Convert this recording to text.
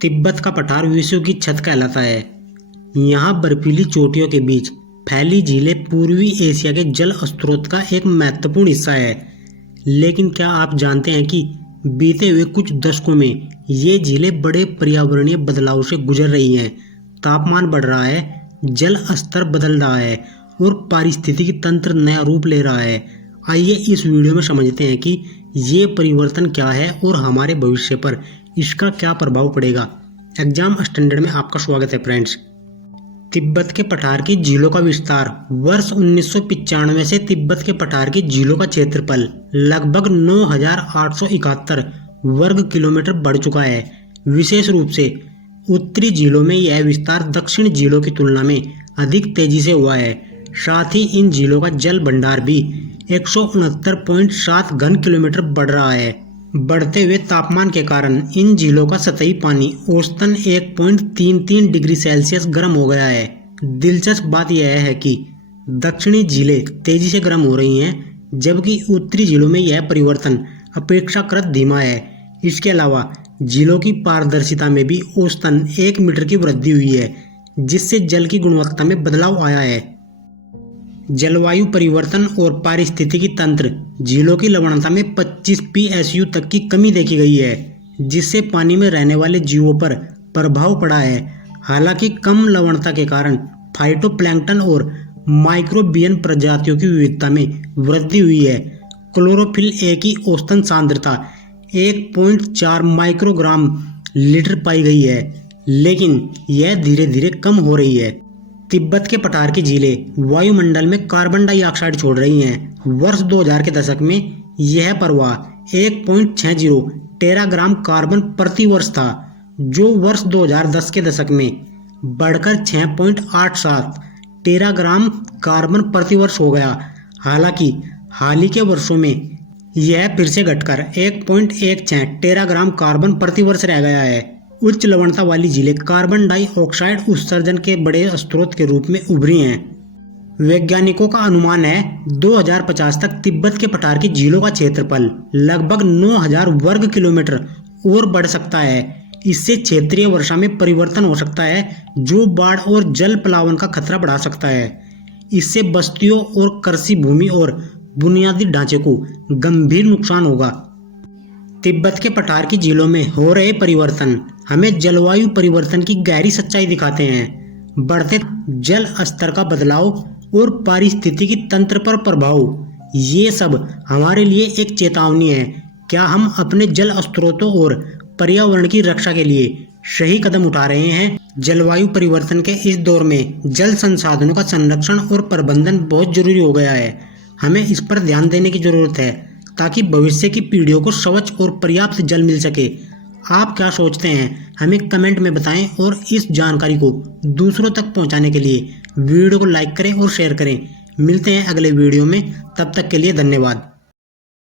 तिब्बत का पठार विश्व की छत कहलाता है। यहाँ बर्फीली चोटियों के बीच फैली झीलें पूर्वी एशिया के जल स्रोत का एक महत्वपूर्ण हिस्सा है। लेकिन क्या आप जानते हैं कि बीते हुए कुछ दशकों में ये झीलें बड़े पर्यावरणीय बदलाव से गुजर रही हैं। तापमान बढ़ रहा है, जल स्तर बदल रहा है और पारिस्थितिकी तंत्र नया रूप ले रहा है। आइए इस वीडियो में समझते हैं कि ये परिवर्तन क्या है और हमारे भविष्य पर इसका क्या प्रभाव पड़ेगा। एग्जाम स्टैंडर्ड में आपका स्वागत है फ्रेंड्स। तिब्बत के पठार की झीलों का विस्तार। वर्ष 1995 से तिब्बत के पठार की झीलों का क्षेत्रफल लगभग 9,871 वर्ग किलोमीटर बढ़ चुका है। विशेष रूप से उत्तरी झीलों में यह विस्तार दक्षिण झीलों की तुलना में अधिक तेजी से हुआ है। साथ ही इन झीलों का जल भंडार भी 169.7 घन किलोमीटर बढ़ रहा है। बढ़ते हुए तापमान के कारण इन झीलों का सतही पानी औसतन 1.33 डिग्री सेल्सियस गर्म हो गया है। दिलचस्प बात यह है कि दक्षिणी झीलें तेजी से गर्म हो रही हैं, जबकि उत्तरी झीलों में यह परिवर्तन अपेक्षाकृत धीमा है। इसके अलावा झीलों की पारदर्शिता में भी औसतन 1 मीटर की वृद्धि हुई है, जिससे जल की गुणवत्ता में बदलाव आया है। जलवायु परिवर्तन और पारिस्थितिकी तंत्र। झीलों की लवणता में 25 PSU तक की कमी देखी गई है, जिससे पानी में रहने वाले जीवों पर प्रभाव पड़ा है। हालांकि कम लवणता के कारण फाइटोप्लैंक्टन और माइक्रोबियन प्रजातियों की विविधता में वृद्धि हुई है। क्लोरोफिल ए की औसतन सांद्रता 1.4 माइक्रोग्राम लीटर पाई गई है, लेकिन यह धीरे धीरे कम हो रही है। तिब्बत के पठार की झीलें वायुमंडल में कार्बन डाइऑक्साइड छोड़ रही हैं। वर्ष 2000 के दशक में यह प्रवाह 1.60 टेराग्राम कार्बन प्रति वर्ष था, जो वर्ष 2010 के दशक में बढ़कर 6.87 टेराग्राम कार्बन प्रति वर्ष हो गया। हालांकि हाल ही के वर्षों में यह फिर से घटकर 1.16 टेराग्राम कार्बन प्रति वर्ष रह गया है। उच्च लवणता वाली झीलें कार्बन डाइऑक्साइड उत्सर्जन के बड़े स्रोत के रूप में उभरी हैं। वैज्ञानिकों का अनुमान है 2050 तक तिब्बत के पठार की झीलों का क्षेत्रफल लगभग 9,000 वर्ग किलोमीटर और बढ़ सकता है। इससे क्षेत्रीय वर्षा में परिवर्तन हो सकता है, जो बाढ़ और जल प्लावन का खतरा बढ़ा सकता है। इससे बस्तियों और कृषि भूमि और बुनियादी ढांचे को गंभीर नुकसान होगा। तिब्बत के पठार की झीलों में हो रहे परिवर्तन हमें जलवायु परिवर्तन की गहरी सच्चाई दिखाते हैं। बढ़ते जल स्तर का बदलाव और पारिस्थितिकी तंत्र पर प्रभाव, ये सब हमारे लिए एक चेतावनी है। क्या हम अपने जल स्रोतों और पर्यावरण की रक्षा के लिए सही कदम उठा रहे हैं? जलवायु परिवर्तन के इस दौर में जल संसाधनों का संरक्षण और प्रबंधन बहुत जरूरी हो गया है। हमें इस पर ध्यान देने की जरूरत है, ताकि भविष्य की पीढ़ियों को स्वच्छ और पर्याप्त जल मिल सके। आप क्या सोचते हैं, हमें कमेंट में बताएं और इस जानकारी को दूसरों तक पहुंचाने के लिए वीडियो को लाइक करें और शेयर करें। मिलते हैं अगले वीडियो में, तब तक के लिए धन्यवाद।